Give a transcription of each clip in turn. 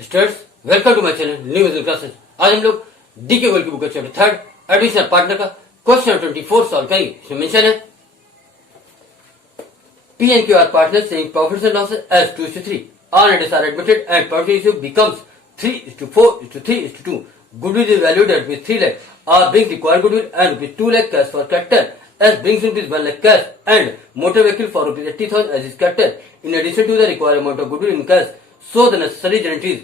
Students, welcome to my channel new visual classes. आज हम लोग डीके गोल की बुक का चैप्टर थर्ड एडिशनल पार्टनर का क्वेश्चन 24 सॉल्व करेंगे। इसमें मेंशन है P and Q are partners saying profits and losses as 2:3. All entities are admitted and profit ratio becomes 3:4:3:2. Goodwill is valued at rupees 3 lakh. R brings required goodwill and rupees 2 lakh cash for capital. S brings rupees 1 lakh cash and motor vehicle for rupees 80,000 as his capital. In addition to the required amount of goodwill in cash, so the necessary guarantees.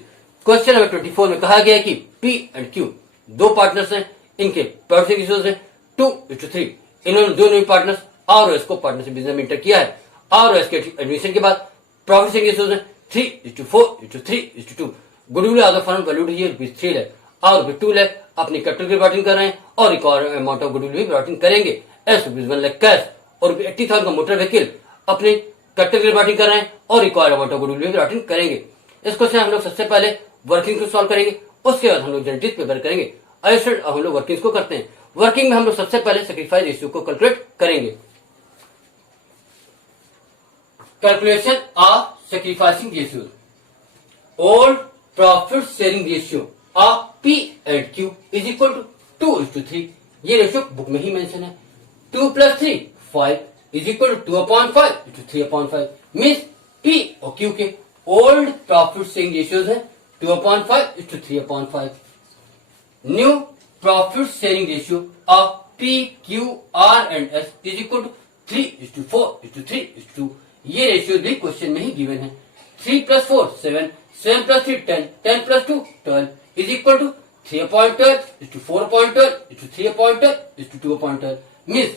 Question number 24 में कहा गया है कि P and Q दो partners हैं, इनके profit ratios हैं 2:3। इन्होंने दोनों ही पार्टनर्स आर और एस को पार्टनरशिप बिजनेस में इंटर किया है। आर और एस के एडमिशन के बाद प्रॉफिट शेयरिंग रेशियोज हैं 3:4:3:2। Goodwill of the firm valued here ₹3 lakh और ₹2 लाख अपनी कैपिटल की प्लॉटिंग कर रहे हैं और रिक्वायर्ड अमाउंट ऑफ गुडविल भी प्लॉटिंग करेंगे। एस ₹1 लाख कैश और ₹80,000 का मोटर व्हीकल अपने कैपिटल की प्लॉटिंग कर रहे हैं और रिक्वायर्ड अमाउंट ऑफ गुडविल भी प्लॉटिंग करेंगे। इस क्वेश्चन हम लोग सबसे पहले वर्किंग को सॉल्व करेंगे, उसके बाद हम लोग जनरेटिव पेपर करेंगे। आइए स्टूडेंट, अब हम लोग वर्किंग को करते हैं। वर्किंग में हम लोग सबसे पहले सैक्रिफाइस रेशियो को कैलकुलेट करेंगे। Calculation of sacrificing ratio. Old profit sharing ratio of P and Q is equal to 2:3। ये रेशियो बुक में ही मेंशन है। 2 + 3 5 is equal to 2/5 means P और Q के ओल्ड प्रॉफिट शेयरिंग रेशियोज है 2/5 new profit sharing ratio of P, Q, R and S is equal to 3:4:3:2। ये ratio भी question में ही given है। 3 + 4 7 7 + 3 10 10 + 2 12 is equal to 3/12 4/12 3/12 2/12 means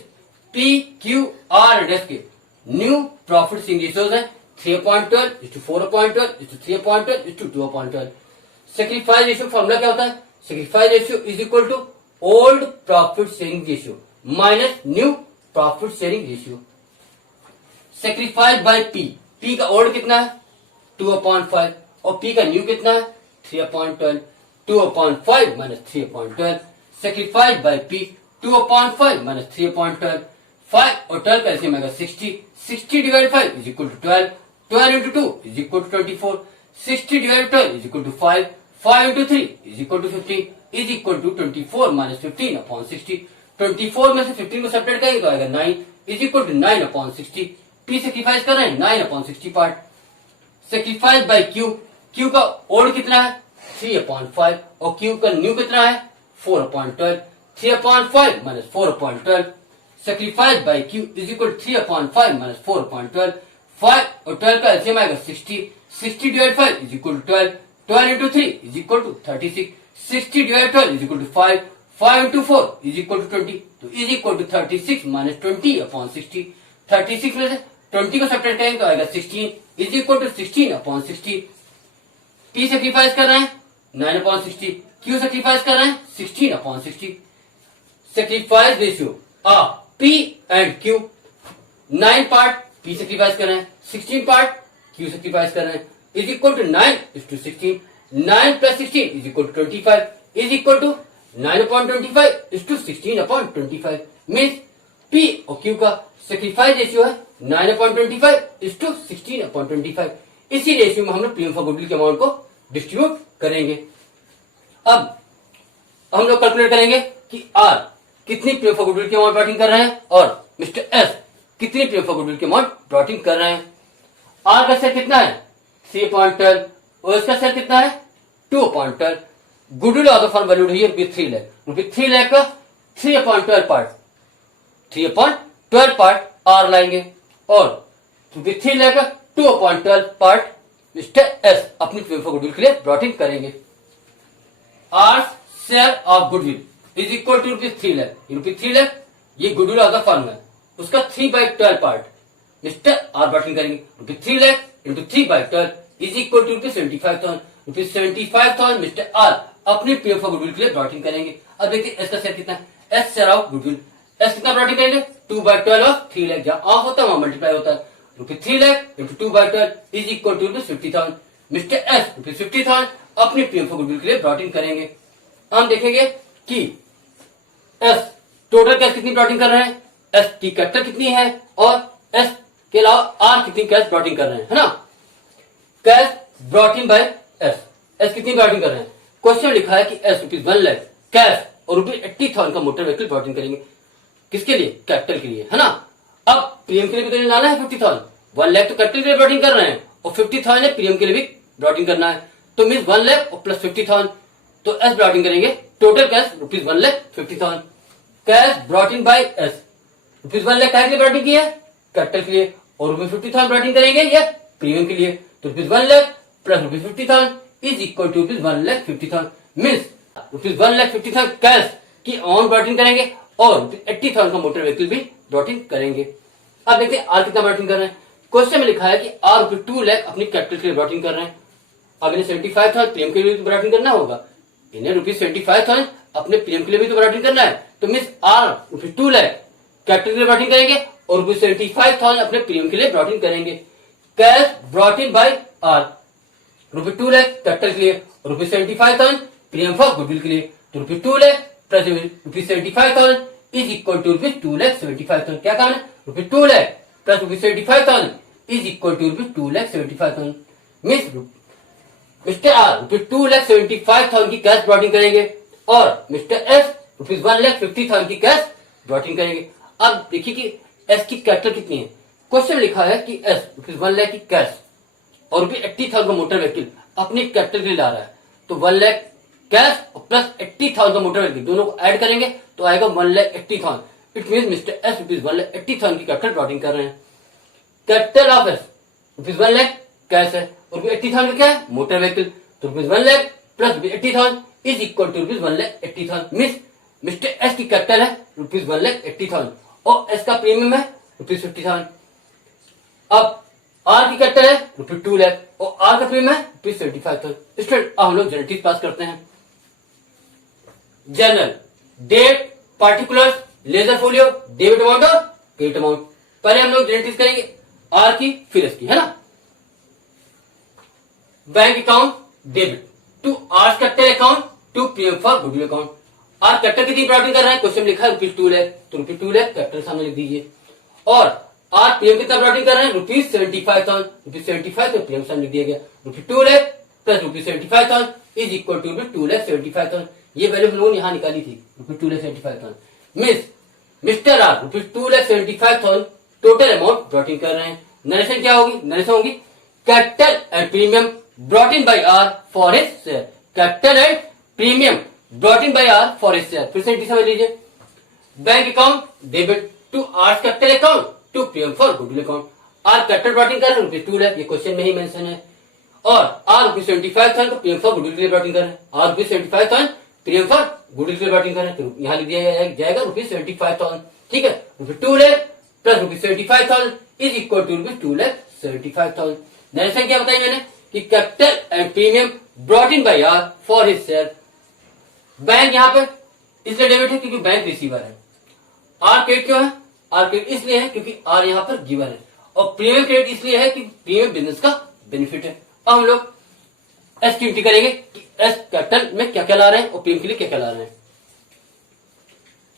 P, Q, R and S के new profit sharing ratios है 3/12 4/12 3/12 2/12। Sacrifice ratio formula क्या होता है? Sacrifice ratio is equal to old profit sharing ratio minus new profit sharing ratio. Sacrifice by P का old कितना है 2/5 और P का न्यू कितना है 3/12। 2/5 minus 3/12 sacrifice by P 2/5 minus 3/12 5 और 12 का एलसीएम आएगा 60 60 divide 5 is equal to 12 12 into 2 is equal to 24 60 divided by 12 is equal to 5 5 into 3 is equal to 15 is equal to 24 minus 15 upon 60। 24 में से 15 को सेपरेट करेंगे तो आएगा 9 is equal to 9 upon 60। P sacrifice कर रहे हैं 9 upon 60 part. Sacrifice by Q का ओल्ड कितना है 3/5 और Q का न्यू कितना है 4/12 3/5 minus 4/12 sacrifice by Q is equal to 3/5 minus 4/12 5 और 12 का एलसीएम आएगा 60 60 divide 5 is equal to 12 12 into 3 is equal to 36 60 divide 12 is equal to 5 5 into 4 is equal to 20 तो इज इक्वल टू 36 माइनस 20/60। 36 में से 20 को सब्ट्रैक्ट करेंगे तो आएगा 16 is equal to 16/60। P sacrifice कर रहे हैं 9/60 Q सैक्रिफाइस कर रहे हैं 16/60। Sacrifice ratio of P and Q 9 part P sacrifice कर रहे हैं 16 पार्ट Q सैक्रिफाइस कर रहे हैं is equal to 9:16 9 + 16 is equal to 25 is equal to 9/25 16/25 means P और Q का सैक्रिफाइस रेशियो है 9/25 16/25। इसी रेशियो में हम लोग पीएम फॉर गुडविल के अमाउंट को डिस्ट्रीब्यूट करेंगे। अब हम लोग कैलकुलेट करेंगे कि R कितनी पीएम फॉर गुडविल के अमाउंट प्लॉटिंग कर रहे हैं और मिस्टर S कितनी पीएम फॉर गुडविल के अमाउंट प्लॉटिंग कर रहे हैं। R का शेयर कितना है 3/12 और इसका शेयर कितना है 2/12। Goodwill of the firm valued here ₹3 lakh. ₹3 lakh का 3/12 पार्ट R लाएंगे और ₹3 लाख का 2/12 पार्ट मिस्टर S अपनी पीएम फॉर गुडविल के लिए प्लॉटिंग करेंगे। R share of goodwill is equal to ₹3 lakh. ₹3 lakh ये गुडविल ऑफ द फर्म है, उसका 3/12 पार्ट मिस्टर आर प्लॉटिंग करेंगे। ₹3 lakh into 3/12 is equal to ₹75,000। ₹75,000 mister R अपनी पीएम फॉर गुडविल के लिए प्लॉटिंग करेंगे। अब देखिए एस का शेयर कितना है, S share of goodwill S कितना प्लॉटिंग करेंगे 2/12 ऑफ 3 लाख। जहां ऑफ होता है वहां मल्टीप्लाई होता है। ₹3 lakh into 2/12 is equal to ₹50,000 mister S ₹50,000 अपनी पीएम फॉर गुडविल के लिए प्लॉटिंग करेंगे। हम देखेंगे कि एस टोटल कैश कितनी प्लॉटिंग कर रहे हैं, एस की कैपिटल कितनी है और एस के अलावा आर कितनी कैश प्लॉटिंग कर रहे हैं, है ना। Cash brought in by S S कितनी ब्रॉडिंग कर रहे हैं? क्वेश्चन लिखा है कि एस ₹1 लाख कैश और ₹80,000 का मोटर व्हीकल ब्रॉडिंग करेंगे। किसके लिए? कैपिटल के लिए, है ना। अब प्रीमियम के लिए भी तो लाना है 50,000। 1 लाख तो कैपिटल के लिए ब्रॉडिंग कर रहे हैं और 50,000 है प्रीमियम के लिए भी ब्रॉडिंग करना है, तो मीन 1 लाख और प्लस 50,000, तो एस ब्रॉडिंग करेंगे। Total cash ₹1,50,000। Cash brought in by S, ₹1 lakh के लिए ब्रॉडिंग की है? कैपिटल के लिए। और ₹50,000 ब्रॉडिंग करेंगे या प्रीमियम के लिए, तो ₹1 lakh plus ₹50,000 is equal to ₹1,50,000। Means ₹1,50,000 cash की अमाउंट ब्रॉडिंग करेंगे और ₹80,000 का मोटर व्हीकल भी ब्रॉडिंग करेंगे। अब देखते हैं आर कितना ब्रॉडिंग कर रहे हैं। क्वेश्चन में लिखा है कि आर ₹2 लाख अपनी कैपिटल के लिए ब्रॉडिंग कर रहे हैं। अब इन्हें 75,000 प्रीमियम के लिए भी ब्रॉडिंग करना होगा, इन्हें ₹75,000 अपने प्रीमियम के लिए भी तो ब्रॉडिंग करना है, तो मीन्स आर ₹2 लाख कैपिटल के लिए ब्रॉडिंग करेंगे और ₹75,000 अपने प्रीमियम के लिए ब्रॉडिंग करेंगे। Cash brought in by R, ₹2 lakh capital के लिए और ₹75,000 प्रीमियम फॉर गुडविल के लिए, तो ₹2 lakh plus ₹75,000 is equal to ₹2,75,000। क्या काम है? ₹2 lakh plus ₹75,000 is equal to ₹2,75,000। Means mister R ₹2,75,000 की कैश ब्रॉडिंग करेंगे और मिस्टर एस ₹1,50,000 की कैश ब्रॉडिंग करेंगे। अब देखिए कि एस की कैपिटल कितनी है। क्वेश्चन लिखा है कि एस ₹1 लाख की कैश और ₹80,000 का मोटर व्हीकल अपनी कैपिटल के लिए ला रहा है, तो 1 लाख कैश और प्लस 80,000 का मोटर व्हीकल दोनों को ऐड करेंगे तो आएगा 1,80,000। इट मीन मिस्टर एस ₹1,80,000 की कैपिटल ब्रॉडिंग कर रहे हैं। Capital of S ₹1 lakh cash है और 80,000 का क्या है? मोटर व्हीकल, तो ₹1 lakh plus 80,000 is equal to ₹1,80,000। Means mister S की कैपिटल है ₹1,80,000 और एस का प्रीमियम है ₹50,000। अब आर की कैपिटल है ₹2 लाख और आर का प्रीमियम है ₹75,000। स्टूडेंट अब हम लोग जनरल पास करते हैं। Journal date, particulars, ledger folio, debit amount और क्रेडिट अमाउंट। पहले हम लोग जनरल करेंगे आर की फिर एस की, है ना। Bank account debit to R capital account to premium for goodwill account. R capital कितनी ब्रॉडिंग कर रहे हैं? क्वेश्चन लिखा है ₹2 लाख, तो ₹2 लाख कैपिटल सामने लिख दीजिए। और आर प्रीमियम कितना ब्रॉडिंग कर रहे हैं? ₹75,000, ₹75 तो प्रीमियम सामने लिख दिया गया। ₹2 lakh plus ₹75,000 is equal to ₹2,75,000। ये वैल्यू हम लोगों ने यहां निकाली थी, ₹2,75,000। Means mister R ₹2,75,000 total amount brought in कर रहे हैं। नरेशन क्या होगी? नरेशन होगी capital and premium brought in by R for his share. Capital and premium brought in by R for his share. फिर से समझ लीजिए। Bank account debit to R capital account to premium for goodwill account. R capital brought in कर रहे हैं ₹2 लाख, ये question में ही mention है। और आर ₹75,000 को प्रीमियम फॉर गुडविल के लिए ब्रॉट इन कर रहे हैं। आर ₹75,000 प्रीमियम फॉर गुडविल के लिए ब्रॉट इन कर रहे हैं, तो यहां लिख दिया जाएगा ₹75,000। ठीक है, ₹2 lakh plus ₹75,000 is equal to ₹2,75,000। Narration क्या बताया मैंने कि capital and premium brought in by R for his share. Bank यहां पर इसलिए डेबिट है क्योंकि बैंक रिसीवर है। आर क्रेडिट क्यों है? आर क्रेडिट इसलिए है क्योंकि आर यहां पर गिवर है और प्रीमियम क्रेडिट इसलिए है कि प्रीमियम बिजनेस का बेनिफिट है। अब हम लोग एस की एंट्री करेंगे कि एस कैपिटल में क्या क्या ला रहे हैं और प्रीमियम के लिए क्या क्या ला रहे हैं।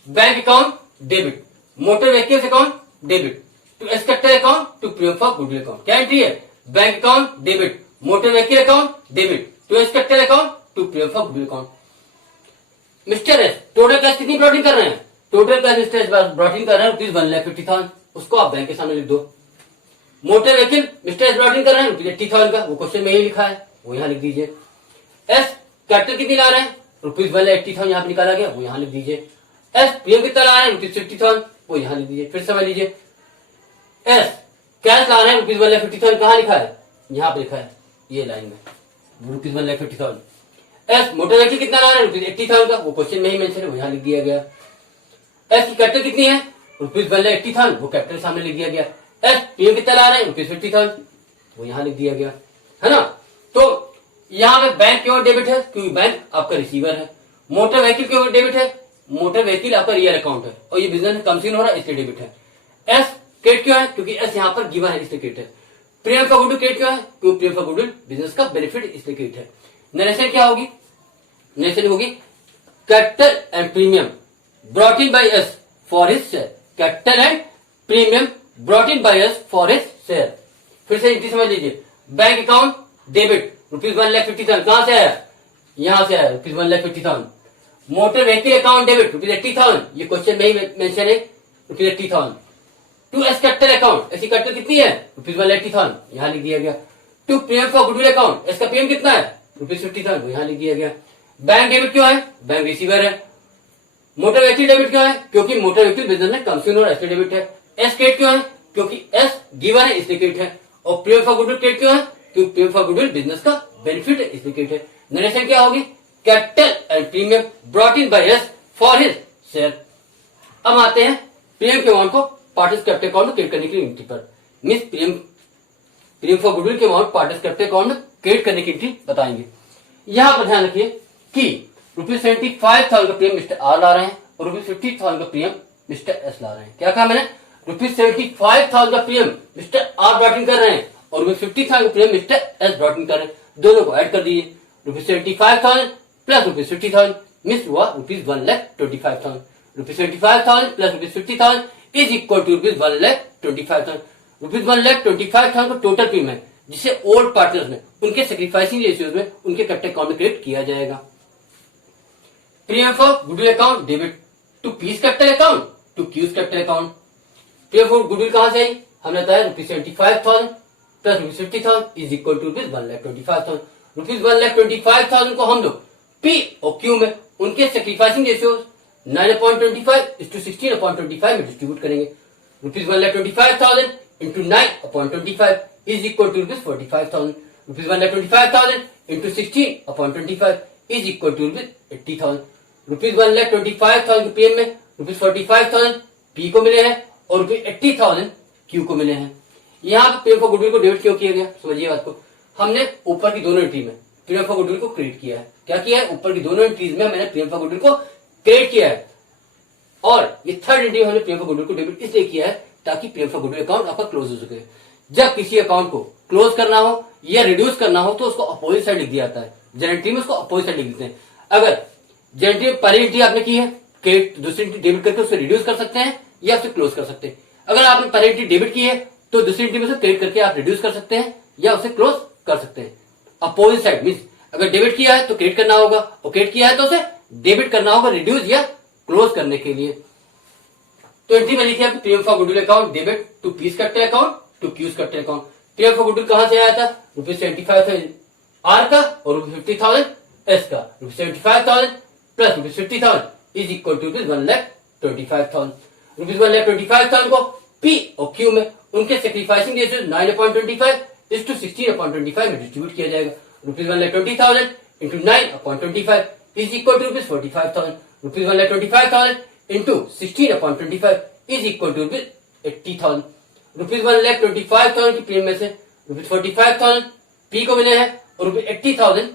Bank account debit, motor vehicles account debit to S capital account to premium for goodwill account. क्या एंट्री है? Bank account debit, motor vehicle account debit to S capital account to premium for goodwill account. Mister S total cash कितनी brought in कर रहे हैं? Total cash mister S brought in कर रहे हैं ₹1,50,000, उसको आप बैंक के सामने लिख दो। Motor vehicle mister S brought in कर रहे हैं ₹80,000 का, वो क्वेश्चन में ही लिखा है, वो यहां लिख दीजिए। एस कैपिटल कितनी ला रहे हैं? ₹1,80,000 यहां पर निकाला गया, वो यहां लिख दीजिए। एस प्रीमियम कितना ला रहे हैं? ₹50,000, वो यहां लिख दीजिए। फिर समझ लीजिए। एस कैश ला रहे हैं ₹1,50,000, कहां लिखा है? यहां पे लिखा है, ये लाइन में ₹1,50,000। एस मोटर व्हीकल कितना ला रहे हैं? ₹80,000 का, वो क्वेश्चन में ही मेंशन है, वो यहां लिख दिया गया। एस की कैपिटल कितनी है? ₹1,80,000, वो कैपिटल सामने लिख दिया गया। एस प्रीमियम कितना ला रहे हैं? ₹50,000, वो यहां लिख दिया गया, है ना। तो यहां पे बैंक क्यों डेबिट है? क्योंकि बैंक आपका रिसीवर है। मोटर व्हीकल क्यों डेबिट है? मोटर व्हीकल आपका रियल अकाउंट है और ये बिजनेस कंसिन हो रहा है, इसलिए डेबिट है। एस क्रेडिट क्यों है? क्योंकि एस यहाँ पर गिवन है, इसलिए क्रेडिट है। प्रीमियम फॉर गुडविल क्रेडिट क्यों है? क्योंकि प्रीमियम फॉर गुडविल बिजनेस का बेनिफिट, इसलिए क्रेडिट है। नरेशन क्या होगी? नरेशन होगी capital and premium brought in by S for his share. Capital and premium brought in by S for his share. फिर से इनकी समझ लीजिए। बैंक अकाउंट डेबिट ₹1,50,000 कहां से आया, यहां से आया ₹1,50,000। मोटर व्हीकल अकाउंट डेबिट ₹80,000, ये क्वेश्चन में ही मेंशन है ₹80,000। टू एस कैपिटल अकाउंट, ऐसी कैपिटल कितनी है ₹1,80,000, यहां लिख दिया गया। To premium for goodwill account, इसका प्रीमियम कितना है ₹50,000, यहां लिख दिया गया। बैंक डेबिट क्यों है, बैंक रिसीवर है। मोटर व्हीकल डेबिट क्यों है, क्योंकि मोटर व्हीकल बिजनेस में कंज्यूमर और एसेट डेबिट है। एस क्रेडिट क्यों है, क्योंकि एस गिवन है इसलिए क्रेडिट है। और प्रीमियम फॉर गुडविल क्रेडिट क्यों है, क्योंकि प्रीमियम फॉर गुडविल बिजनेस का बेनिफिट है इसलिए क्रेडिट है। नरेशन क्या होगी, capital and premium brought in by S for his share. अब आते हैं प्रीमियम के अमाउंट को पार्टनर्स कैपिटल अकाउंट में क्रेडिट करने की एंट्री पर। मींस प्रीमियम फॉर गुडविल के अमाउंट पार्टनर्स कैपिटल अकाउंट में क्रेडिट करने की एंट्री बताएंगे। यहां पर ध्यान रखिए कि ₹75,000 का प्रीमियम मिस्टर आर ला रहे हैं और ₹50,000 का प्रीमियम मिस्टर एस ला रहे हैं। क्या कहा मैंने, ₹75,000 का premium mister R brought in कर रहे हैं और ₹50,000 का premium mister S brought in कर रहे हैं। दोनों को ऐड कर दीजिए, ₹75,000 प्लस ₹50,000 मिस हुआ ₹1,25,000। ₹75,000 प्लस ₹50,000 इज इक्वल टू ₹1,25,000। ₹1,25,000 का टोटल प्रीमियम है जिसे ओल्ड पार्टनर्स में उनके सेक्रीफाइसिंग रेशियोज में उनके कैपिटल अकाउंट में क्रेडिट किया जाएगा। Premium for goodwill account debit to P's capital account to Q's capital account. Premium for goodwill कहां से आई, हमने बताया ₹75,000 प्लस ₹50,000 इज इक्वल टू ₹1,25,000। ₹1,25,000 को हम लोग पी और क्यू में उनके सेक्रीफाइसिंग रेशियोज 9/25 में डिस्ट्रीब्यूट करेंगे। ₹1,25,000 into 9/25 is equal to ₹45,000. ₹1,25,000 into 16/25 is equal to ₹80,000. ₹1,25,000 के पीएम में ₹45,000 पी को मिले हैं और ₹80,000 क्यू को मिले हैं। यहाँ पे पीएम फॉर गुडविल को डेबिट क्यों किया गया, समझिए बात को। हमने ऊपर की दोनों एंट्री में पीएम फॉर गुडविल को क्रेडिट किया है। क्या किया है, ऊपर की दोनों एंट्रीज में मैंने पीएम फॉर गुडविल को क्रेडिट किया है और ये थर्ड एंट्री में हमने पीएम फॉर गुडविल को डेबिट इसलिए किया है ताकि पीएम फॉर गुडविल अकाउंट आपका क्लोज हो सके। जब किसी अकाउंट को क्लोज करना हो या रिड्यूस करना हो तो उसको अपोजिट साइड लिख दिया जाता है। जनरल में उसको अपोजिट साइड लिख देते हैं। अगर जनरल में पहली एंट्री आपने की है क्रेडिट, दूसरी एंट्री डेबिट करके उसे रिड्यूस कर सकते हैं या उसे क्लोज कर सकते हैं। अगर आपने पहली एंट्री डेबिट की है तो दूसरी एंट्री में से क्रेडिट करके आप रिड्यूस कर सकते हैं या उसे क्लोज कर सकते हैं। अपोजिट साइड मीन्स अगर डेबिट किया है तो क्रेडिट करना होगा और क्रेडिट किया है तो उसे डेबिट करना होगा रिड्यूस या क्लोज करने के लिए। तो एंट्री में लिखी है PM for goodwill account debit to P's capital account to Q's capital account. PM for goodwill कहां से आया था, ₹75,000 आर का और ₹50,000 एस का। ₹75,000 प्लस ₹50,000 इज इक्वल टू ₹1,25,000। ₹1,25,000 को पी और क्यू में उनके सेक्रीफाइसिंग रेशियो 9/25 is to 16/25 में डिस्ट्रीब्यूट किया जाएगा। ₹1,20,000 into 9/25 is equal to ₹45,000। ₹1,25,000 into 16/25 is equal to ₹80,000। ₹1,25,000 की प्रीमियम में से ₹45,000 पी को मिले हैं और ₹80,000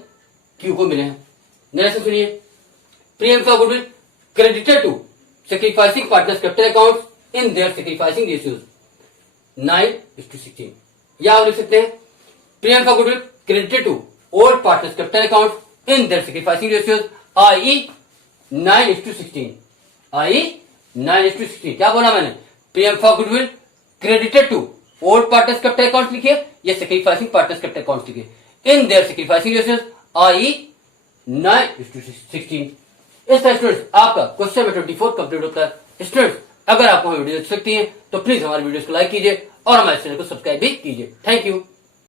क्यू को मिले हैं। नरेशन सुनिए, premium for goodwill credited to sacrificing partners capital account in their sacrificing ratios 9:16। या आप लिख सकते हैं premium for goodwill credited to old partners capital account in their sacrificing ratios i.e. 9:16। i.e. 9:16। क्या बोला मैंने, premium for goodwill credited to old partners capital account लिखिए या सेक्रीफाइसिंग पार्टनर्स कैपिटल अकाउंट लिखिए इन देयर सेक्रीफाइसिंग रेशियोज i.e. 9:16। इस तरह students आपका question number 24 complete होता है। स्टूडेंट्स अगर आपको हमारी वीडियो अच्छी लगती है तो प्लीज हमारी वीडियोस को लाइक कीजिए और हमारे चैनल को सब्सक्राइब भी कीजिए। Thank you.